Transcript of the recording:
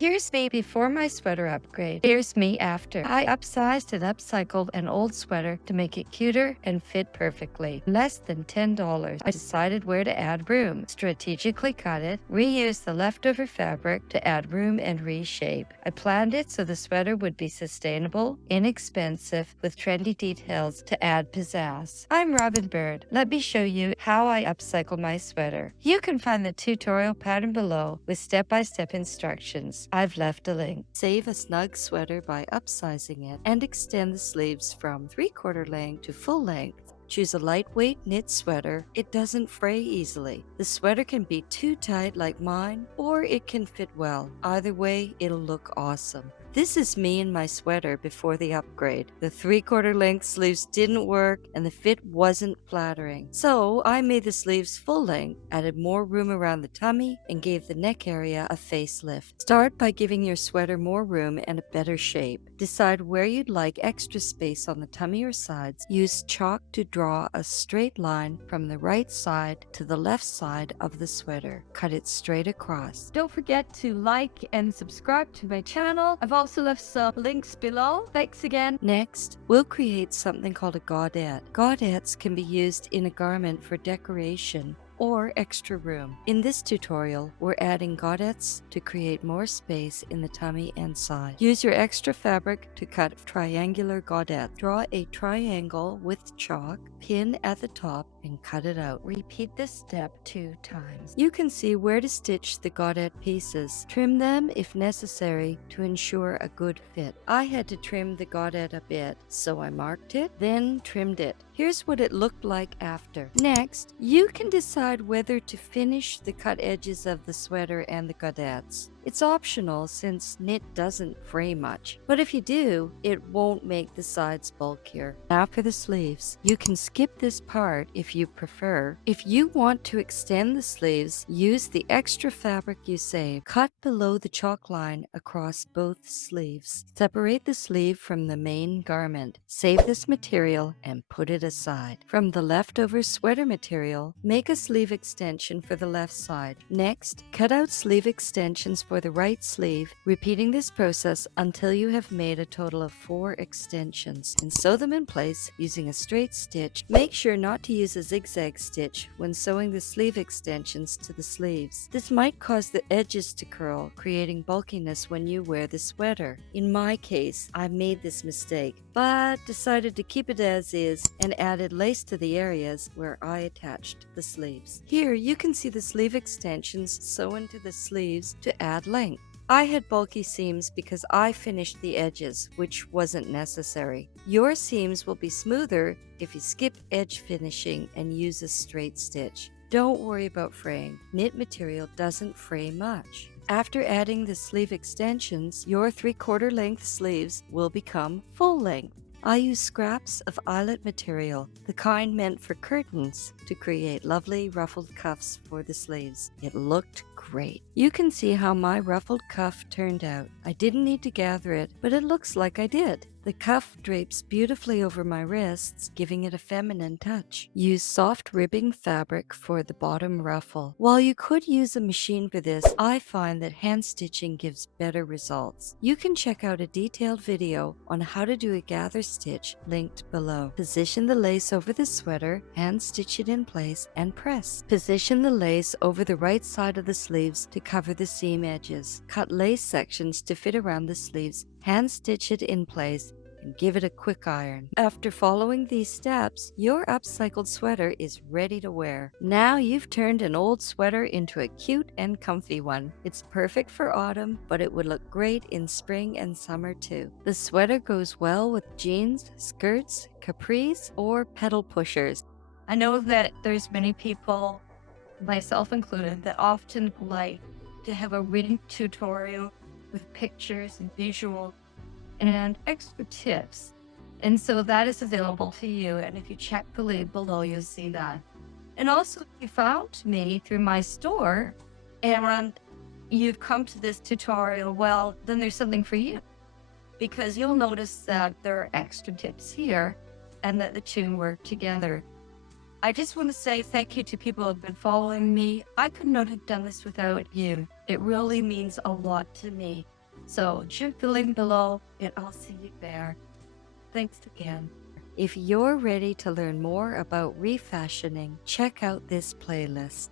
Here's me before my sweater upgrade. Here's me after. I upsized and upcycled an old sweater to make it cuter and fit perfectly. Less than $10. I decided where to add room, strategically cut it, reuse the leftover fabric to add room and reshape. I planned it so the sweater would be sustainable, inexpensive, with trendy details to add pizzazz. I'm Robin Bird. Let me show you how I upcycle my sweater. You can find the tutorial pattern below with step-by-step instructions. I've left a link. Save a snug sweater by upsizing it and extend the sleeves from 3/4 length to full length. Choose a lightweight knit sweater. It doesn't fray easily. The sweater can be too tight like mine, or it can fit well. Either way, it'll look awesome. This is me in my sweater before the upgrade. The 3/4 length sleeves didn't work and the fit wasn't flattering. So I made the sleeves full length, added more room around the tummy, and gave the neck area a facelift. Start by giving your sweater more room and a better shape. Decide where you'd like extra space on the tummy or sides. Use chalk to draw a straight line from the right side to the left side of the sweater. Cut it straight across. Don't forget to like and subscribe to my channel. I've also left some links below. Thanks again. Next, we'll create something called a godette. Godettes can be used in a garment for decoration or extra room. In this tutorial, we're adding godettes to create more space in the tummy and side. Use your extra fabric to cut triangular godette. Draw a triangle with chalk, pin at the top, and cut it out. Repeat this step 2 times. You can see where to stitch the godette pieces. Trim them if necessary to ensure a good fit. I had to trim the godette a bit, so I marked it, then trimmed it. Here's what it looked like after. Next, you can decide whether to finish the cut edges of the sweater and the godettes. It's optional since knit doesn't fray much, but if you do, it won't make the sides bulkier. Now for the sleeves. You can skip this part if you prefer. If you want to extend the sleeves, use the extra fabric you saved. Cut below the chalk line across both sleeves. Separate the sleeve from the main garment. Save this material and put it aside. From the leftover sweater material, make a sleeve extension for the left side. Next, cut out sleeve extensions for the right sleeve, repeating this process until you have made a total of 4 extensions, and sew them in place using a straight stitch. Make sure not to use a zigzag stitch when sewing the sleeve extensions to the sleeves. This might cause the edges to curl, creating bulkiness when you wear the sweater. In my case, I made this mistake, but decided to keep it as is and added lace to the areas where I attached the sleeves. Here you can see the sleeve extensions sew into the sleeves to add length. I had bulky seams because I finished the edges, which wasn't necessary. Your seams will be smoother if you skip edge finishing and use a straight stitch. Don't worry about fraying. Knit material doesn't fray much. After adding the sleeve extensions, your 3/4 length sleeves will become full length. I use scraps of eyelet material, the kind meant for curtains, to create lovely ruffled cuffs for the sleeves. It looked great. You can see how my ruffled cuff turned out. I didn't need to gather it, but it looks like I did. The cuff drapes beautifully over my wrists, giving it a feminine touch. Use soft ribbing fabric for the bottom ruffle. While you could use a machine for this, I find that hand stitching gives better results. You can check out a detailed video on how to do a gather stitch linked below. Position the lace over the sweater, hand stitch it in place, and press. Position the lace over the right side of the sleeves to cover the seam edges. Cut lace sections to fit around the sleeves, hand stitch it in place, and give it a quick iron. After following these steps, your upcycled sweater is ready to wear. Now you've turned an old sweater into a cute and comfy one. It's perfect for autumn, but it would look great in spring and summer too. The sweater goes well with jeans, skirts, capris, or pedal pushers. I know that there's many people, myself included, that often like to have a written tutorial with pictures and visual and extra tips. And so that is available to you. And if you check the link below, you'll see that. And also, if you found me through my store and you've come to this tutorial, well, then there's something for you. Because you'll notice that there are extra tips here and that the two work together. I just want to say thank you to people who have been following me. I could not have done this without you. It really means a lot to me. So check the link below and I'll see you there. Thanks again. If you're ready to learn more about refashioning, check out this playlist.